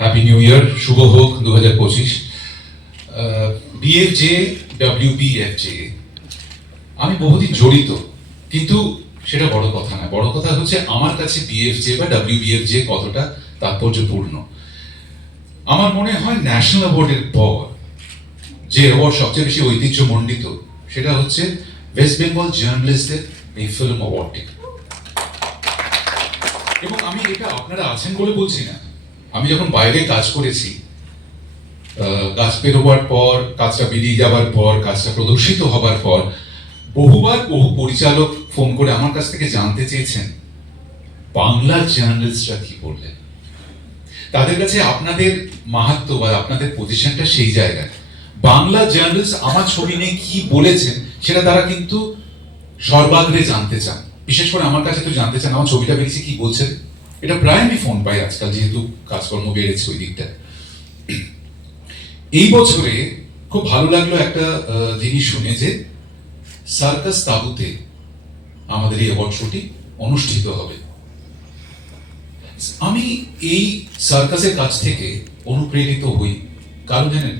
Happy new year, শুভ হোক 2025। বিএফজে, WBFJ, আমি বহুদিন জড়িত, কিন্তু সেটা বড় কথা না। বড় কথা হচ্ছে আমার কাছে বিএফজে বা WBFJ কতটা তাৎপর্যপূর্ণ। আমার মনে হয় ন্যাশনাল অ্যাওয়ার্ডের পর যে অ্যাওয়ার্ড সবচেয়ে বেশি ঐতিহ্যমণ্ডিত, সেটা হচ্ছে ওয়েস্ট বেঙ্গল জার্নালিস্টদের এই ফিল্ম অ্যাওয়ার্ডটি। এবং আমি এটা আপনারা আছেন বলে বলছি না, আমি যখন বাইরে কাজ করেছি, কাজ পেরোবার পর, কাজটা বেরিয়ে যাবার পর, কাজটা প্রদর্শিত হবার পর বহুবার বহু পরিচালক ফোন করে আমার কাছ থেকে জানতে চেয়েছেন বাংলা জার্নালিস্টরা কি বললেন। তাদের কাছে আপনাদের মাহাত্ম্য বা আপনাদের পজিশনটা সেই জায়গায়। বাংলা জার্নালিস্ট আমার ছবি নিয়ে কি বলেছেন সেটা তারা কিন্তু সর্বাগ্রে জানতে চান। বিশেষ করে আমার কাছে তো জানতে চান আমার ছবিটা বেরিয়েছে কি বলছেন। এটা প্রায় আমি ফোন পাই আজকাল, যেহেতু কাজকর্ম বেড়েছে ওই দিকটা। এই বছরে খুব ভালো লাগলো একটা জিনিস শুনে যে সার্কাস তাঁবুতে আমাদের এই অ্যাওয়ার্ড শোটি অনুষ্ঠিত হবে। আমি এই সার্কাসের কাছ থেকে অনুপ্রেরিত হই। কারণ জানেন,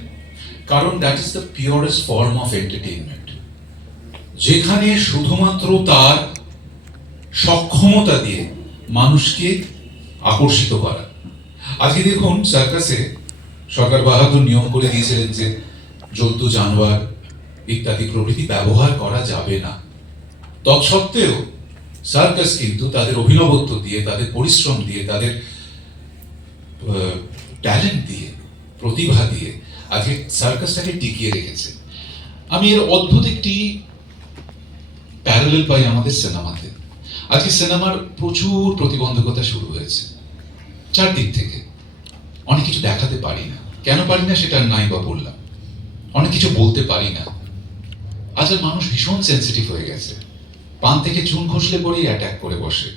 কারণ that is the purest form of entertainment, যেখানে শুধুমাত্র তার সক্ষমতা দিয়ে মানুষকে আকর্ষিত করা। আজকে দেখুন, সার্কাসে সরকার বাহাদুর নিয়ম করে দিয়েছিলেন যে জন্তু জানোয়ার ইত্যাদি প্রভৃতি ব্যবহার করা যাবে না। তৎসত্ত্বেও সার্কাস কিন্তু তাদের অভিনবত্ব দিয়ে, তাদের পরিশ্রম দিয়ে, তাদের ট্যালেন্ট দিয়ে, প্রতিভা দিয়ে আজকে সার্কাসটাকে টিকিয়ে রেখেছে। আমি এর অদ্ভুত একটি প্যারালেল পাই আমাদের সিনেমাতে। আজকে সিনেমার প্রচুর প্রতিবন্ধকতা শুরু হয়েছে চারদিক থেকে। অনেক কিছু দেখাতে পারি না। কেন পারি না সেটা নাই বা বললাম। অনেক কিছু বলতে পারি না। আজকাল মানুষ ভীষণ সেন্সিটিভ হয়ে গেছে। পান থেকে চুন খসলে পরেই অ্যাটাক করে বসে।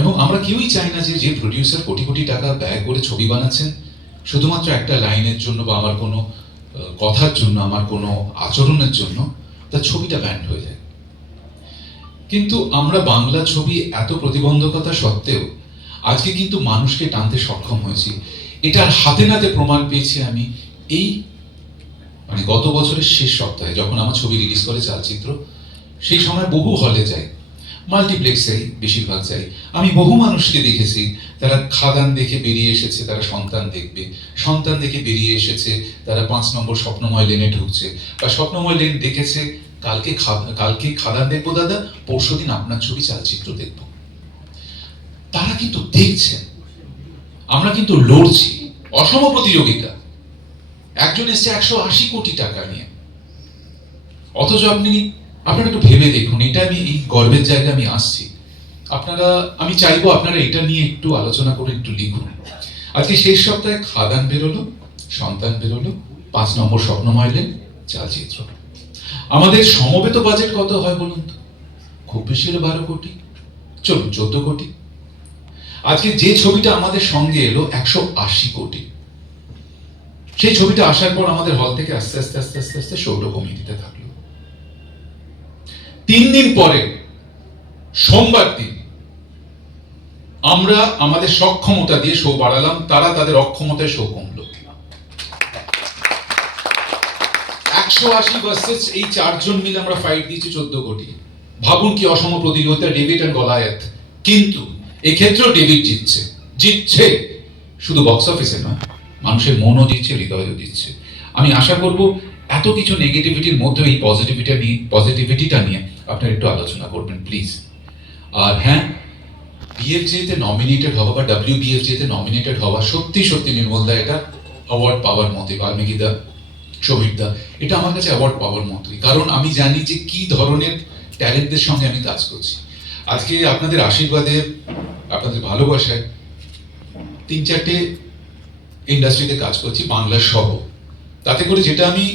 এবং আমরা কেউই চাই না যে প্রডিউসার কোটি কোটি টাকা ব্যয় করে ছবি বানাচ্ছেন শুধুমাত্র একটা লাইনের জন্য বা আমার কোনো কথার জন্য, আমার কোনো আচরণের জন্য তার ছবিটা ব্যান্ড হয়ে যায়। কিন্তু আমরা বাংলা ছবি এত প্রতিবন্ধকতা সত্ত্বেও আজকে কিন্তু মানুষকে টানতে সক্ষম হয়েছি। এটার হাতে নাতে প্রমাণ পেয়েছি আমি এই গত বছরের শেষ সপ্তাহে, যখন আমার ছবি রিলিজ করে চালচিত্র। সেই সময় বহু হলে যাই, মাল্টিপ্লেক্সে বেশিরভাগ যাই। আমি বহু মানুষকে দেখেছি, তারা খাদান দেখে বেরিয়ে এসেছে, তারা সন্তান দেখবে, সন্তান দেখে বেরিয়ে এসেছে, তারা 5 নম্বর স্বপ্নময় লেনে ঢুকছে, বা স্বপ্নময় লেন দেখেছে কালকে খাদান দেখবো দাদা, পরশুদিন আপনার ছবি চালচিত্র দেখবো। তারা কিন্তু দেখছেন, আমরা কিন্তু লড়ছি, অসম প্রতিযোগিতা। একজন এসছে 180 কোটি টাকা নিয়ে, অথচ আপনারা একটু ভেবে দেখুন। এটা আমি এই গর্বের জায়গায় আমি আসছি। আমি চাইবো আপনারা এটা নিয়ে একটু আলোচনা করে একটু লিখুন। আজকে শেষ সপ্তাহে খাদান বেরোলো, সন্তান বেরোলো, 5 নম্বর স্বপ্নময় লেন, চালচিত্র। আমাদের সমবেত বাজেট কত হয় বলুন তো? খুব বেশি হলে 12 কোটি, চলুন 14 কোটি। আজকে যে ছবিটা আমাদের সঙ্গে এলো 180 কোটি। সেই ছবিটা আসার পর আমাদের হল থেকে আস্তে আস্তে আস্তে আস্তে আস্তে শোটা কমিয়ে দিতে থাকলো। 3 দিন পরে সোমবার দিন আমরা আমাদের সক্ষমতা দিয়ে শো বাড়ালাম, তারা তাদের অক্ষমতায় শো কমলো। 180 ভার্সেস এই 4 জন মিলে আমরা ফাইট দিয়েছি 14 কোটি। ভাবুন কি অসম প্রতিযোগিতা, ডেভিড আর গলায়াত। কিন্তু এক্ষেত্রেও ডেভিড জিতছে শুধু বক্স অফিসে নয়, মানুষের মনও দিচ্ছে, হৃদয়ও দিচ্ছে। আমি আশা করব এত কিছু নেগেটিভিটির মধ্যে এই পজিটিভিটিটা নিয়ে আপনারা একটু আলোচনা করবেন প্লিজ। আর হ্যাঁ, বিএফজেতে নমিনেটেড হওয়া বা WBFJতে নমিনেটেড হওয়া সত্যি সত্যি নির্মলদা এটা অ্যাওয়ার্ড পাওয়ার মতোই। বাল্মীকিদা, সমীরদা, এটা আমার কাছে অ্যাওয়ার্ড পাওয়ার মতোই। কারণ আমি জানি যে কি ধরনের ট্যালেন্টদের সঙ্গে আমি কাজ করছি। আজকে আপনাদের আশীর্বাদে, আপনাদের ভালোবাসায় 3-4টে ইন্ডাস্ট্রিতে কাজ করছি, বাংলা সহ। তাতে করে যেটা আমি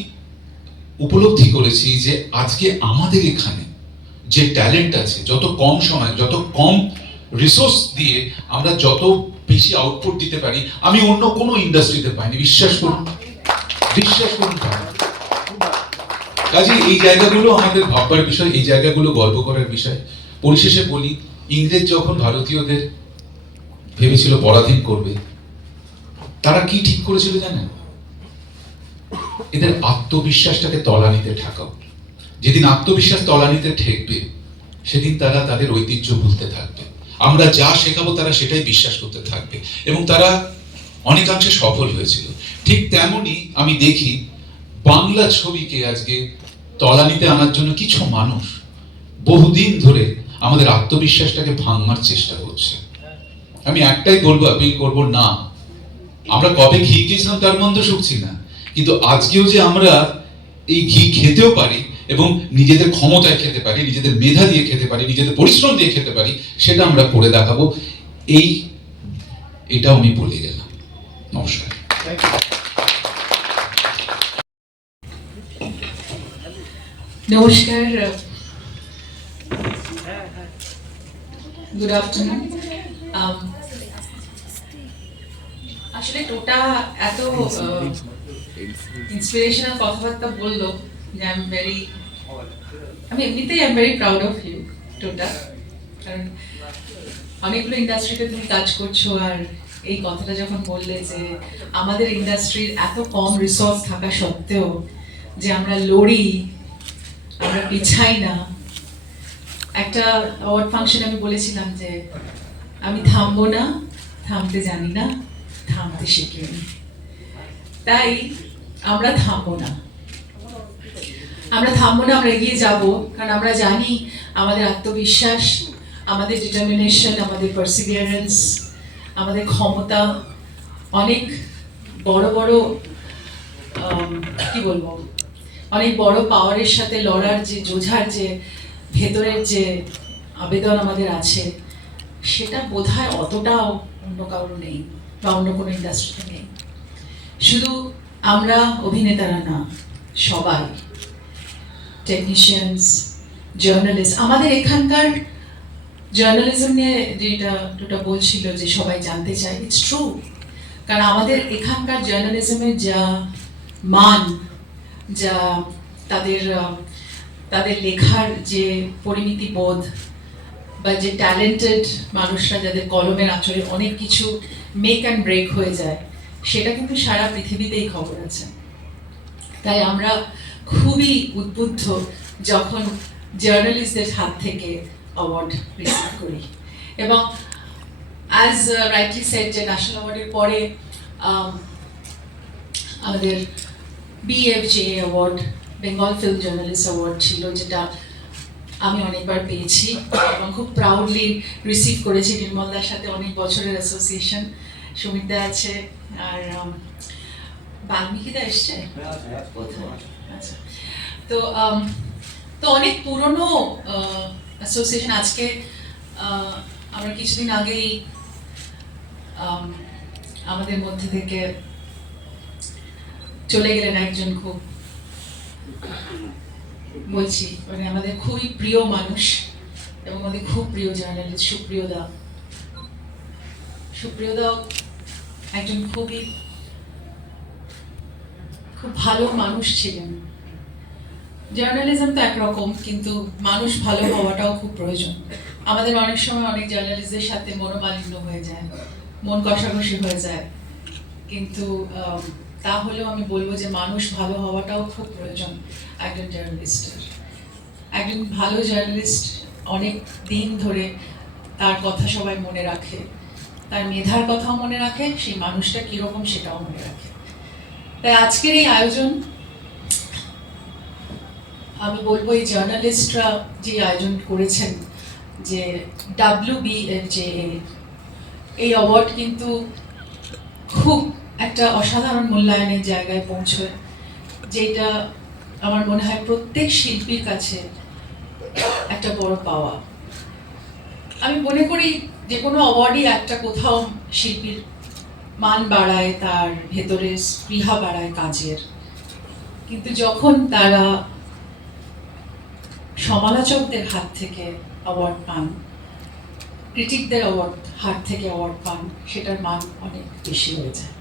উপলব্ধি করেছি যে আজকে আমাদের এখানে যে ট্যালেন্ট আছে, যত কম সময়, যত কম রিসোর্স দিয়ে আমরা যত বেশি আউটপুট দিতে পারি, আমি অন্য কোনো ইন্ডাস্ট্রিতে পাইনি। বিশ্বাস করুন। কাজে এই জায়গাগুলো আমাদের ভাববার বিষয়, এই জায়গাগুলো গর্ব করার বিষয়। পরিশেষে বলি, ইংরেজ যখন ভারতীয়দের ভেবেছিল পরাধীন করবে, তারা কি ঠিক করেছিল জানেন? এদের আত্মবিশ্বাসটাকে তলানিতে ঠেকাও। যেদিন আত্মবিশ্বাস তলানিতে ঠেকবে সেদিন তারা তাদের ঐতিহ্য ভুলতে থাকবে। আমরা যা শেখাবো তারা সেটাই বিশ্বাস করতে থাকবে, এবং তারা অনেকাংশে সফল হয়েছিল। ঠিক তেমনি আমি দেখি বাংলা ছবিকে আজকে তলানিতে আনার জন্য কিছু মানুষ বহুদিন ধরে আমাদের আত্মবিশ্বাসটাকে ভাঙার চেষ্টা করছে। আমি একটাই বলবো, আপিল করবো, না, আমরা কবে ঘি খেয়েছিলাম তার মন্দ শুকছি না, কিন্তু আজকেও যে আমরা এই ঘি খেতেও পারি এবং নিজেদের ক্ষমতায় খেতে পারি, নিজেদের মেধা দিয়ে খেতে পারি, নিজেদের পরিশ্রম দিয়ে খেতে পারি, সেটা আমরা করে দেখাবো। এটাও আমি বলে গেলাম। নমস্কার। নমস্কার, গুড আফটারনুন। আসলে টোটা এত ইন্সপিরেশনাল কথাবার্তা বললো যে আমি এমনিতেই I am very proud of you Tota, কারণ অনেকগুলো ইন্ডাস্ট্রিতে তুমি কাজ করছো, আর এই কথাটা যখন বললে যে আমাদের ইন্ডাস্ট্রির এত কম রিসোর্স থাকা সত্ত্বেও যে আমরা লড়ি, আমরা পিছাই না। একটা অ্যাওয়ার্ড ফাংশনে আমি বলেছিলাম যে আমি থামবো না, থামতে জানি না, থামতে শিখিনি। তাই আমরা থামবো না, আমরা এগিয়ে যাব, কারণ আমরা জানি আমাদের আত্মবিশ্বাস, আমাদের ডিটারমিনেশন, আমাদের পারসিভিয়ারেন্স, আমাদের ক্ষমতা অনেক বড় বড় কি বলবো, অনেক বড় পাওয়ারের সাথে লড়ার যে যোঝার যে ভেতরের যে আবেদন আমাদের আছে, সেটা বোধহয় অতটাও অন্য কারোর নেই বা অন্য কোনো ইন্ডাস্ট্রিতে নেই। শুধু আমরা অভিনেতারা না, সবাই, টেকনিশিয়ানস, জার্নালিস্ট, আমাদের এখানকার জার্নালিজম নিয়ে যেটা বলছিল যে সবাই জানতে চায়, ইটস ট্রু। কারণ আমাদের এখানকার জার্নালিজমের যা মান, যা তাদের লেখার যে পরিমিতি বোধ, বা যে ট্যালেন্টেড মানুষরা যাদের কলমের আঁচড়ে অনেক কিছু মেক অ্যান্ড ব্রেক হয়ে যায়, সেটা কিন্তু সারা পৃথিবীতেই খবর আছে। তাই আমরা খুবই উদ্বুদ্ধ যখন জার্নালিস্টদের হাত থেকে অ্যাওয়ার্ড রিসিভ করি। এবং অ্যাজ রাইটলি সেড, যে ন্যাশনাল অ্যাওয়ার্ডের পরে আমাদের BFJ award, Bengal film journalist award ছিল, যেটা আমি অনেকবার পেয়েছি এবং খুব প্রাউডলি রিসিভ করেছি। নির্মলদার সাথে অনেক বছরের অ্যাসোসিয়েশন, সুমিতদা আছে, আর বাল্মীকিদা এসছে কোথায়, আচ্ছা, তো অনেক পুরনো অ্যাসোসিয়েশন। আজকে আমরা কিছুদিন আগেই আমাদের মধ্যে থেকে চলে গেলেন একজন, খুব বলছি মানে আমাদের খুবই প্রিয় মানুষ এবং আমাদের খুব প্রিয় জার্নালিস্ট সুপ্রিয়দা একজন খুব ভালো মানুষ ছিলেন। জার্নালিজম তো একরকম, কিন্তু মানুষ ভালো হওয়াটাও খুব প্রয়োজন। আমাদের অনেক সময় অনেক জার্নালিস্টদের সাথে মনোমালিন্য হয়ে যায়, মন কষাকষি হয়ে যায়, কিন্তু তাহলেও আমি বলবো যে মানুষ ভালো হওয়াটাও খুব প্রয়োজন একজন জার্নালিস্টের। একজন ভালো জার্নালিস্ট অনেক দিন ধরে তার কথা সবাই মনে রাখে, তার মেধার কথাও মনে রাখে, সেই মানুষটা কিরকম সেটাও মনে রাখে। তাই আজকের এই আয়োজন, আমি বলবো এই জার্নালিস্টরা যে আয়োজন করেছেন, যে WBFJA, এই অ্যাওয়ার্ড কিন্তু খুব একটা অসাধারণ মূল্যায়নের জায়গায় পৌঁছয়, যেটা আমার মনে হয় প্রত্যেক শিল্পীর কাছে একটা বড় পাওয়া। আমি মনে করি যে কোনো অ্যাওয়ার্ডই একটা কোথাও শিল্পীর মান বাড়ায়, তার ভেতরে স্পৃহা বাড়ায় কাজের, কিন্তু যখন তারা সমালোচকদের হাত থেকে অ্যাওয়ার্ড পান, ক্রিটিকদের হাত থেকে অ্যাওয়ার্ড পান, সেটার মান অনেক বেশি হয়ে যায়।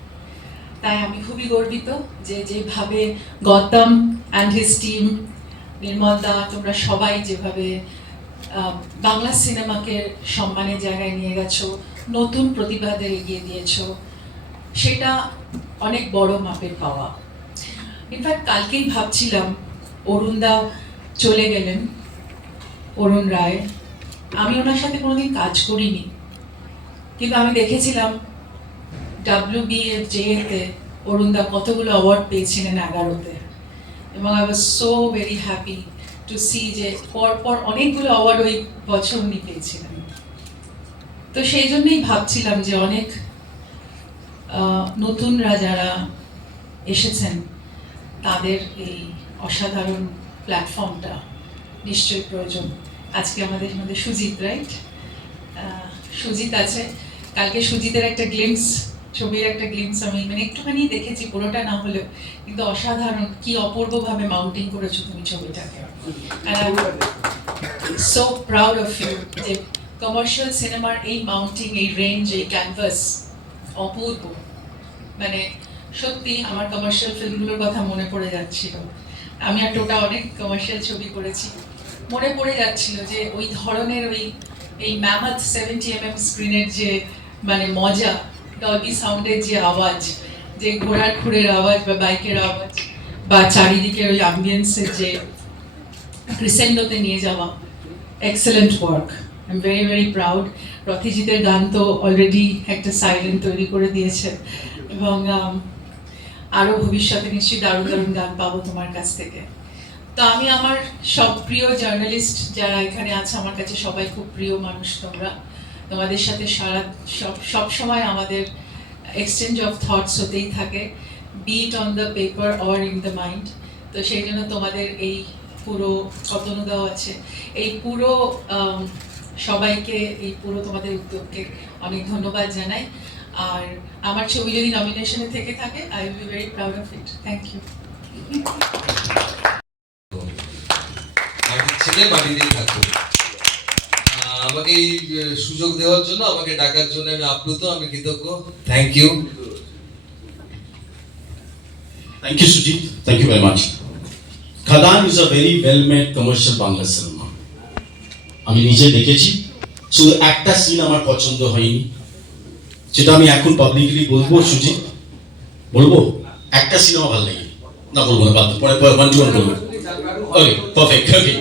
তাই আমি খুবই গর্বিত যে যেভাবে গৌতম অ্যান্ড হিজ টিম, নির্মলদা, তোমরা সবাই যেভাবে বাংলা সিনেমাকে সম্মানের জায়গায় নিয়ে গেছো, নতুন প্রতিভাদের এগিয়ে দিয়েছো, সেটা অনেক বড় মাপের পাওয়া। ইনফ্যাক্ট কালকেই ভাবছিলাম, অরুণদা চলে গেলেন, অরুণ রায়, আমি ওনার সাথে কোনোদিন কাজ করিনি, কিন্তু আমি দেখেছিলাম WBFJA-তে অরুণদা কতগুলো অ্যাওয়ার্ড পেয়েছিলেন 11তে, এবং I was so very happy to see যে পরপর অনেকগুলো অ্যাওয়ার্ড ওই বছর উনি পেয়েছিলেন। তো সেই জন্যই ভাবছিলাম যে অনেক নতুনরা যারা এসেছেন তাদের এই অসাধারণ প্ল্যাটফর্মটা নিশ্চয়ই প্রয়োজন। আজকে আমাদের মধ্যে সুজিত, রাইট? সুজিত আছে। কালকে সুজিতের একটা গ্লিমস, ছবির একটা গ্লিমস আমি মানে একটুখানি দেখেছি, পুরোটা না হলেও, কিন্তু অসাধারণ, কি অপূর্বভাবে মাউন্টিং করেছো তুমি ছবিটাকে। সো প্রাউড অফ ইউ যে কমার্শিয়াল সিনেমার এই মাউন্টিং, এই রেঞ্জ, এই ক্যানভাস অপূর্ব। মানে সত্যি আমার কমার্শিয়াল ফিল্মগুলোর কথা মনে পড়ে যাচ্ছিল। আমি আর টোটা অনেক কমার্শিয়াল ছবি করেছি, মনে পড়ে যাচ্ছিল যে ওই ধরনের এই ম্যামথ 70mm স্ক্রিনের যে মানে মজা, ডলবি সাউন্ডের যে আওয়াজ, যে ঘোড়ার খুঁড়ের আওয়াজ বা বাইকের আওয়াজ, বা চারিদিকের ওই অ্যাম্বিয়েন্সের যে ক্রিসেন্ডোতে নিয়ে যাওয়া, excellent work. I am very very proud. রথিজিতের গান তো অলরেডি একটা সাইলেন্ট তৈরি করে দিয়েছে, এবং আরও ভবিষ্যতে নিশ্চয়ই দারুণ দারুণ গান পাবো তোমার কাছ থেকে। তো আমি আমার সব প্রিয় জার্নালিস্ট যারা এখানে আছে, আমার কাছে সবাই খুব প্রিয় মানুষ তোমরা। তোমাদের সাথে সব সময় আমাদের এক্সচেঞ্জ অফ থটস হতেই থাকে, be it on the paper or in the mind. তো সেই জন্য তোমাদের এই পুরো অতনুদাও আছে, এই পুরো সবাইকে, এই পুরো তোমাদের উদ্যোগকে অনেক ধন্যবাদ জানাই। আর আমার ছবি যদি নমিনেশনে থেকে থাকে, I will be very proud of it. Thank you. ছেলে বাড়িতেই থাকবো। আমাকে এই সুযোগ দেওয়ার জন্য, আমাকে ডাকার জন্য আমি আপ্লুত, আমি কৃতজ্ঞ। Thank you. Thank you, Sujit. Thank you very much. Khadan is a very well-made commercial Bangla cinema. আমি নিজে দেখেছি, শুধু একটা সিন আমার পছন্দ হয়নি, সেটা আমি এখন পাবলিকলি বলবো। সুজিত, বলবো একটা সিনেমা ভালো লাগে না, বলবো না, বাদ পরে 1 to 1 বলবো। ওকে, পারফেক্ট। ওকে।